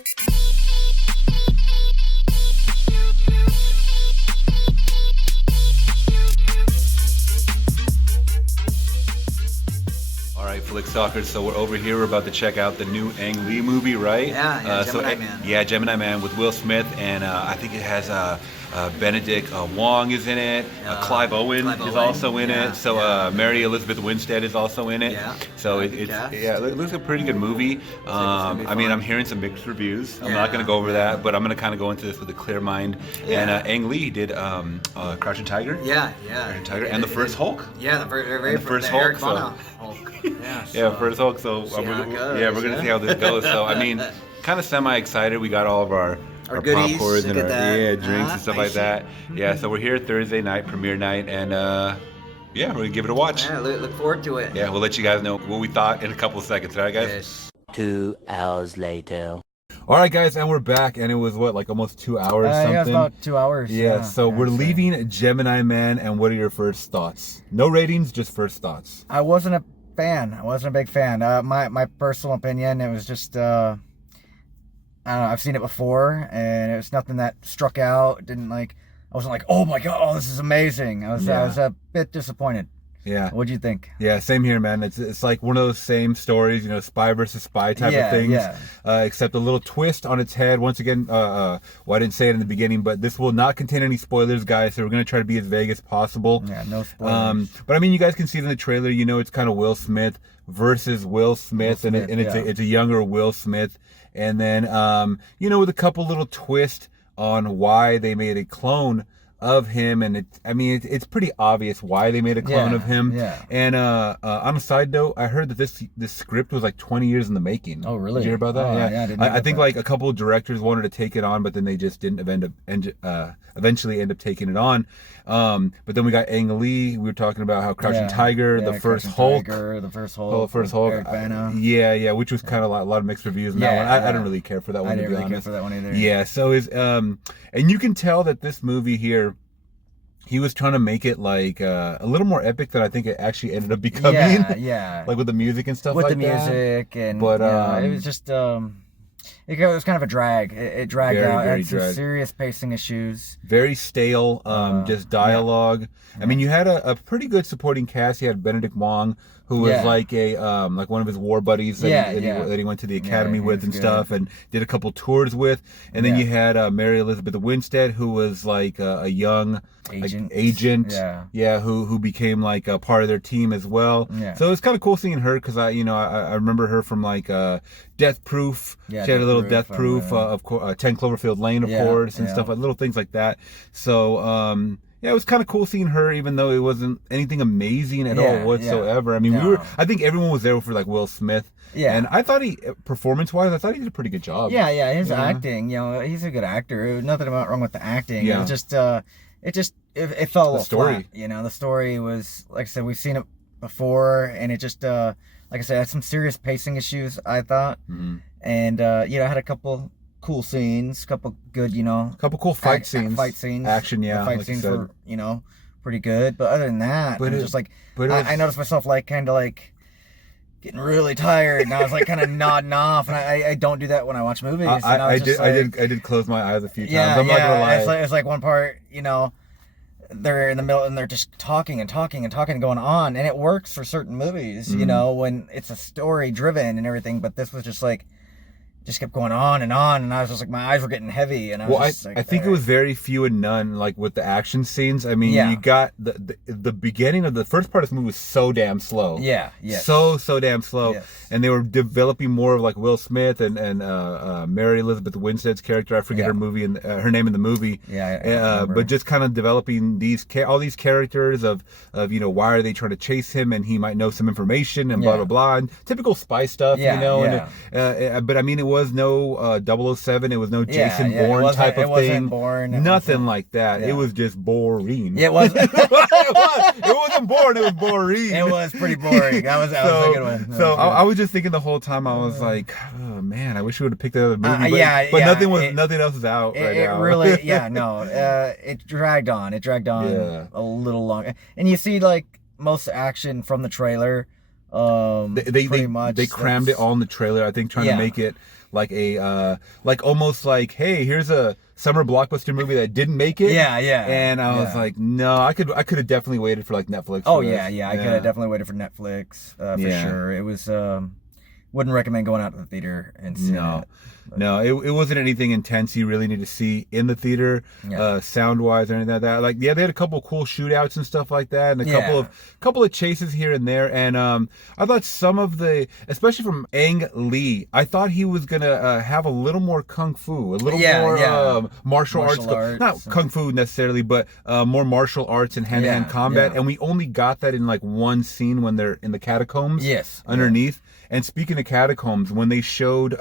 All right, Flick Stalkers, so we're over here. We're about to check out the new Ang Lee movie, right? Yeah, Gemini Man. Yeah, Gemini Man with Will Smith, and I think it has Benedict Wong is in it. Clive Owen is also in it. So Mary Elizabeth Winstead is also in it. Yeah. So it looks like a pretty good movie. I mean, I'm hearing some mixed reviews. I'm not going to go over that, but I'm going to kind of go into this with a clear mind. Yeah. And Ang Lee did Crouching Tiger. Yeah. Crouching Tiger, and the first Hulk. Yeah, the very first Hulk. Hulk. Yeah, First Hulk. So we're gonna see how this goes. So I mean, kind of semi excited. We got all of our goodies, popcorns and our drinks Ah, and stuff like that. Yeah, so we're here Thursday night, premiere night, and we're gonna give it a watch. Yeah, look forward to it. Yeah, we'll let you guys know what we thought in a couple of seconds. All right, guys? Yes. 2 hours later. All right, guys, and we're back, and it was like almost 2 hours something? Yeah, it's about 2 hours. Yeah, so we're leaving Gemini Man, and what are your first thoughts? No ratings, just first thoughts. I wasn't a fan. I wasn't a big fan. My personal opinion, it was just, I don't know, I've seen it before, and it was nothing that struck out. I wasn't like, oh my God, this is amazing. I was a bit disappointed. Yeah. What'd you think? Yeah, same here, man. It's like one of those same stories, spy versus spy type of things. Yeah. Except a little twist on its head. Once again, well, I didn't say it in the beginning, but this will not contain any spoilers, guys. So we're gonna try to be as vague as possible. Yeah, no spoilers. But I mean, you guys can see it in the trailer. It's kind of Will Smith versus Will Smith, and it's a younger Will Smith. And then, with a couple little twists on why they made a clone of him, and it's pretty obvious why they made a clone of him. Yeah. And on a side note, I heard that this script was like 20 years in the making. Oh, really? Did you hear about that? Oh, yeah. I didn't I think like a couple of directors wanted to take it on, but then they just didn't eventually end up taking it on. But then we got Ang Lee. We were talking about how Crouching Tiger, the first Hulk, Eric Bana. Yeah, which was kind of a lot of mixed reviews on that one. I didn't really care for that one. I didn't to be really honest. care for that one either. Yeah, so and you can tell that this movie here, he was trying to make it like a little more epic than I think it actually ended up becoming. Yeah. Like with the music and stuff with like the that. music and but it was just it was kind of a drag. It dragged out. It had some serious pacing issues. Very stale, just dialogue. Yeah. I mean, you had a pretty good supporting cast. You had Benedict Wong, who was like like one of his war buddies that he went to the academy with and stuff, and did a couple tours with. And then you had Mary Elizabeth Winstead, who was like a young agent. Who became like a part of their team as well. Yeah. So it was kind of cool seeing her, because I remember her from like Death Proof. Yeah, she had a little Death Proof of course, 10 Cloverfield Lane, of course, and stuff like little things like that. So it was kind of cool seeing her, even though it wasn't anything amazing at all whatsoever. I mean, I think everyone was there for like Will Smith. Yeah. And I thought performance-wise, I thought he did a pretty good job. Yeah, his acting, he's a good actor. Nothing wrong with the acting. Yeah. It was just, it fell a little flat. The story was, like I said, we've seen it before, and it just, like I said, had some serious pacing issues, I thought. Mm-hmm. And, I had a couple cool scenes, couple good, couple cool fight scenes, action, the fight scenes were, pretty good. But other than that, I noticed myself like kind of like getting really tired, and I was like kind of nodding off, and I don't do that when I watch movies. I did close my eyes a few times. I'm not gonna lie. It's like one part, they're in the middle and they're just talking and going on, and it works for certain movies, when it's a story driven and everything. But this was just like, just kept going on, and I was just like, my eyes were getting heavy, and I think it was very few and none, like with the action scenes. I mean, you got the beginning of the first part of the movie was so damn slow. So damn slow. Yes. And they were developing more of like Will Smith and Mary Elizabeth Winstead's character. I forget her name in the movie. But just kind of developing all these characters of why are they trying to chase him, and he might know some information and blah blah blah, and typical spy stuff. But I mean, it was no 007. It was no Jason Bourne type of thing. Nothing like that. It was just boring. It was. It wasn't boring. It was boring. It was pretty boring. That was a good one. So I was just thinking the whole time. I was like, oh man, I wish we would have picked the other movie. But nothing else is out right now. It really, it dragged on. It dragged on a little long. And you see like most action from the trailer. They crammed it all in the trailer, I think, trying to make it like almost like, hey, here's a summer blockbuster movie that didn't make it. Yeah. And I was like, no, I could have definitely waited for like Netflix. Oh yeah. I could have definitely waited for Netflix for sure. It was wouldn't recommend going out to the theater and seeing it. No, it wasn't anything intense you really need to see in the theater, sound wise or anything like that. Like, yeah, they had a couple cool shootouts and stuff like that, and a couple of chases here and there. And I thought some of especially from Ang Lee, I thought he was gonna have a little more kung fu, a little more martial arts, not kung fu necessarily, but more martial arts and hand-to-hand combat. And we only got that in like one scene when they're in the catacombs. Underneath. And speaking of catacombs, when they showed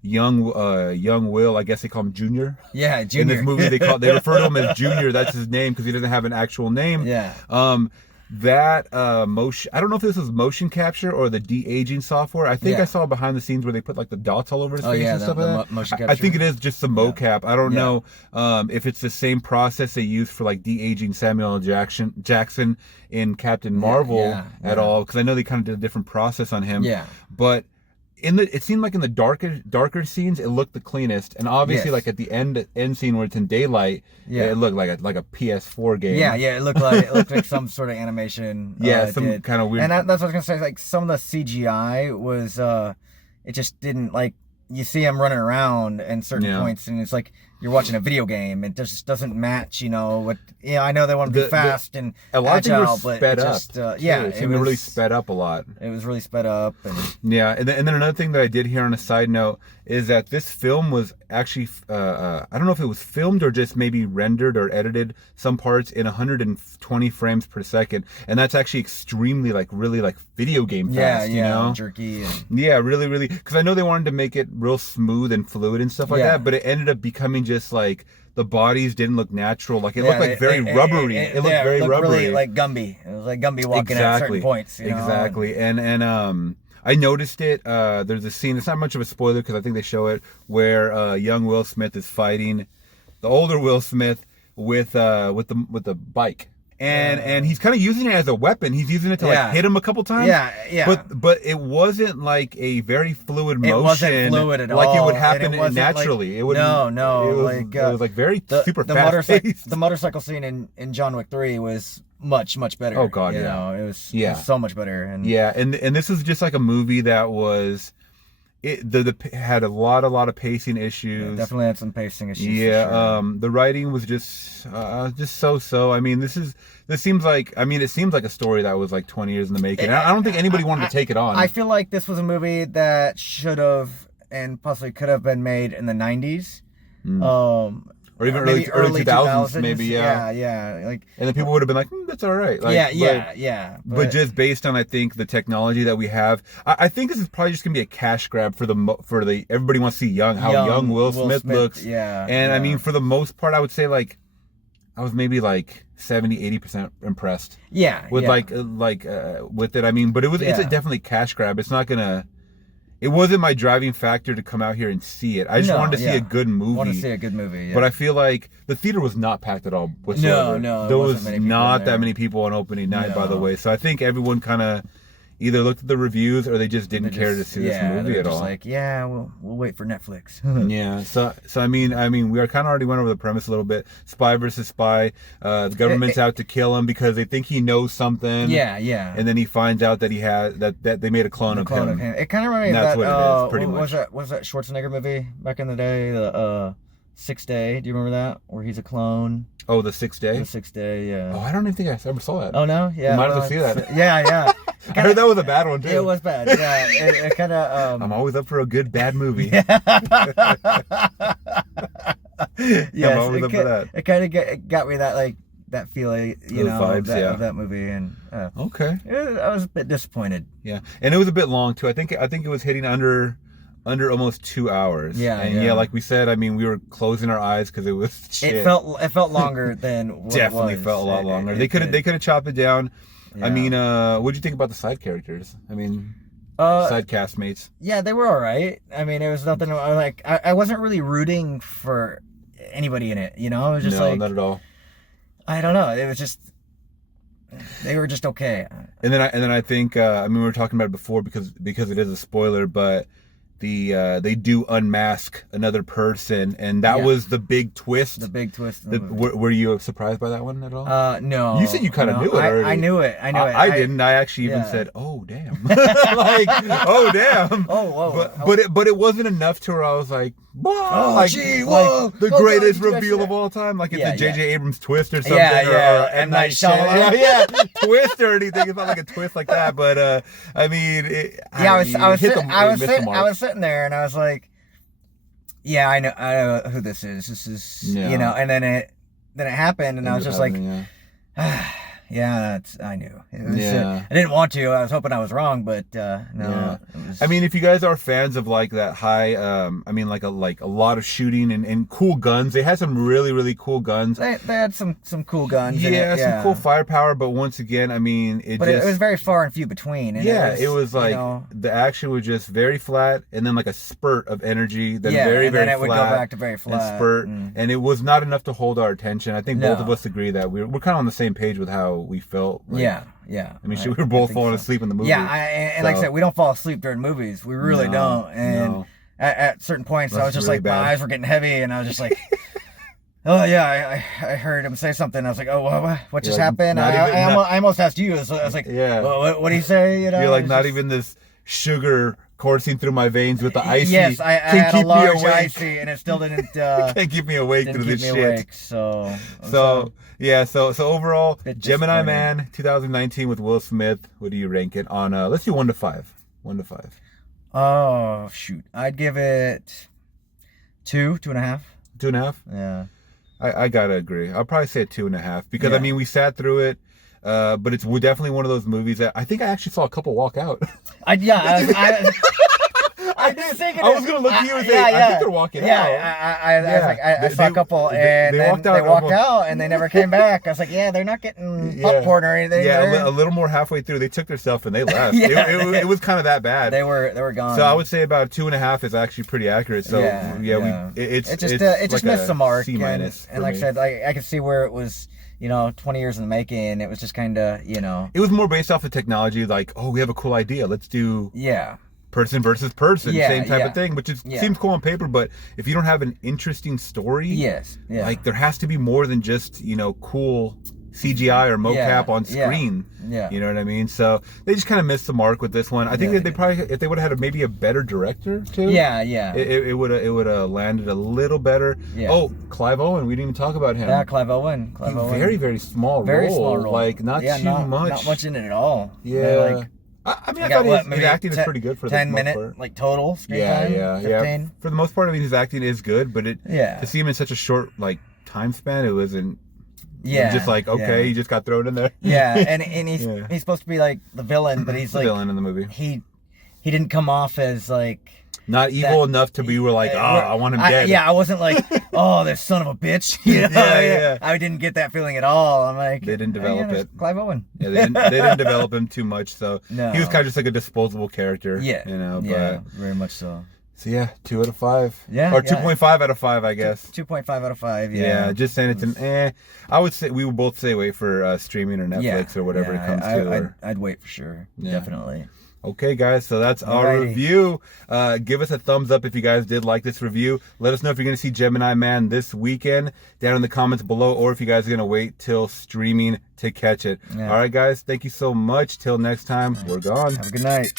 young Will, I guess they call him Junior. Yeah, Junior. In this movie, they refer to him as Junior. That's his name because he doesn't have an actual name. Yeah. That motion, I don't know if this was motion capture or the de-aging software. I think I saw behind the scenes where they put like the dots all over his face and stuff like that. Motion capture. I think it is just the mocap. I don't know if it's the same process they use for like de-aging Samuel L. Jackson in Captain Marvel at all, because I know they kind of did a different process on him. But it seemed like in the darker scenes it looked the cleanest, and obviously like at the end scene where it's in daylight, it looked like a PS4 game. It looked like some sort of animation. Some kind of weird. And that's what I was gonna say. Like some of the CGI was, it just didn't, like, you see him running around in certain points, and it's like you're watching a video game. It just doesn't match, what. I know they want to be fast and a lot agile, of things were sped up. It seemed really sped up a lot. It was really sped up, and and then another thing that I did hear on a side note is that this film was actually I don't know if it was filmed or just maybe rendered or edited some parts in 120 frames per second, and that's actually extremely really video game fast. Jerky. Really, because I know they wanted to make it real smooth and fluid and stuff like that, but it ended up becoming just like the bodies didn't look natural. Like it looked like very rubbery. It looked very rubbery, really like Gumby. It was like Gumby walking at certain points. Exactly, and I noticed it. There's a scene. It's not much of a spoiler because I think they show it where young Will Smith is fighting the older Will Smith with the bike. And he's kind of using it as a weapon. He's using it to like hit him a couple times. But it wasn't like a very fluid motion. It wasn't fluid at all. Like it would happen naturally. Like, it would. It was like very super fast paced. The motorcycle scene in John Wick 3 was much better. Oh God, it was so much better. And and this was just like a movie that was. It had a lot of pacing issues. Definitely had some pacing issues. The writing was just so. I mean, it seems like a story that was like 20 years in the making. I don't think anybody wanted to take it on. I feel like this was a movie that should have and possibly could have been made in the 90s. Or even early 2000s, maybe, like, and then people would have been like, that's all right. Like, but just based on, I think, the technology that we have, I think this is probably just gonna be a cash grab for the everybody wants to see how young Will Smith looks. I mean, for the most part, I would say like, I was maybe like 70-80% impressed. With with it. I mean, but it's a definitely cash grab. It's not gonna. It wasn't my driving factor to come out here and see it. I just wanted to see a good movie. I want to see a good movie, But I feel like the theater was not packed at all whatsoever. No. There was not that many people on opening night, by the way. So I think everyone kind of either looked at the reviews or they just didn't care to see this movie at all. Like, we'll wait for Netflix. So I mean, we kind of already went over the premise a little bit. Spy versus spy. The government's out to kill him because they think he knows something. And then he finds out that he has that they made a clone of him. It kind of reminds me of that. That's what it is, pretty much. What was that Schwarzenegger movie back in the day? The Sixth Day. Do you remember that? Where he's a clone. Oh, The Sixth Day? The Sixth Day, yeah. Oh, I don't even think I ever saw that. Oh, no? Yeah. You might have to see that. Yeah. I heard that was a bad one, too. It was bad, yeah. It kind of... I'm always up for a good, bad movie. Yes, I'm always up for that. It kind of got me that feeling, vibes, of that movie. And okay. I was a bit disappointed. Yeah. And it was a bit long, too. I think it was hitting under almost 2 hours. Like we said, I mean, we were closing our eyes because it was shit. It felt longer than what definitely it was. Felt a lot longer. They could have chopped it down. Yeah. I mean, what did you think about the side characters? I mean, side castmates. Yeah, they were all right. I mean, it was nothing like I wasn't really rooting for anybody in it. It was just not at all. I don't know. It was just they were just okay. And then I think I mean we were talking about it before because it is a spoiler, but they do unmask another person, and that was the big twist. The big twist. Were you surprised by that one at all? No. You said you kind of knew it already. I knew it. I didn't. I actually even said, "Oh damn!" Like, "Oh damn!" Oh whoa! But it wasn't enough to where I was like, "Whoa!" Oh like, gee, whoa! Like the greatest reveal of all time. Like it's a J.J. Abrams twist or something. Or M. Night Shyamalan. Yeah, twist or anything. It's not like a twist like that. But I mean, I was sitting there and I was like, yeah, I know who this is. This is and then it happened and I was just like, I knew. I didn't want to. I was hoping I was wrong, but no. Yeah. I mean, if you guys are fans of like that high, I mean, like a lot of shooting and cool guns. They had some really, really cool guns. They had some cool guns. Yeah, some cool firepower. But once again, I mean, it was very far and few between. And it was like the action was just very flat, and then like a spurt of energy. Then very flat. Would go back to very flat. And spurt, and it was not enough to hold our attention. I think both of us agree that we're kind of on the same page with how we felt. Like, yeah. I mean, we were both falling asleep in the movie. Yeah, and like I said, we don't fall asleep during movies. We really don't. And at certain points, I was just really like, my eyes were getting heavy, and I was just like, oh yeah, I heard him say something. I was like, oh, what just happened? I almost asked you. So I was like, what did he say? You know, you're like, not even this sugar coursing through my veins with the icy. Yes, I had a large icy, and it still didn't. Can't keep me awake through this shit. So overall, Gemini Man 2019 with Will Smith. What do you rank it on? Let's do 1 to 5. 1 to 5. Oh shoot, I'd give it 2.5. 2.5. Yeah. I gotta agree. I'll probably say a 2.5 because I mean we sat through it. But it's definitely one of those movies that I think I actually saw a couple walk out. I did think I was gonna look at you and say, I think they're walking out. I saw a couple, and they walked out, and they never came back. I was like, they're not getting popcorn or anything. Yeah, a little more halfway through, they took their stuff and they left. It was kind of that bad. They were gone. So I would say about 2.5 is actually pretty accurate. So it just missed the mark. C-. And like I said, I could see where it was. 20 years in the making. It was just kind of, It was more based off of technology, like, oh, we have a cool idea. Let's do person versus person, same type of thing, which seems cool on paper, but if you don't have an interesting story, like there has to be more than just, cool CGI or mocap on screen. Yeah. You know what I mean? So they just kind of missed the mark with this one. I think that they probably, if they would have had maybe a better director too. It would have landed a little better. Yeah. Oh, Clive Owen, we didn't even talk about him. Yeah, Clive Owen. Very, very small role. Like not too much. Not much in it at all. Yeah. I mean, I thought his acting is pretty good for the most part. 10-minute, like total screen time. 15. For the most part, I mean, his acting is good, but to see him in such a short time span, it wasn't. Yeah, just like he just got thrown in there. Yeah, and he's supposed to be like the villain, but he's the villain in the movie. He didn't come off as like not evil enough to be like, I want him dead. I wasn't like, oh, this son of a bitch. I didn't get that feeling at all. I'm like, they didn't develop it. Clive Owen. Yeah, they didn't develop him too much, so he was kind of just like a disposable character. Yeah, but very much so. So 2 out of 5. Yeah. Or 2.5 out of 5, I guess. 2.5 out of 5, Yeah, just saying it's an I would say we would both say wait for streaming or Netflix or whatever it comes to. I'd wait for sure. Definitely. Okay, guys, so that's our review. Give us a thumbs up if you guys did like this review. Let us know if you're going to see Gemini Man this weekend down in the comments below, or if you guys are going to wait till streaming to catch it. Yeah. All right, guys, thank you so much. Till next time, we're gone. Have a good night.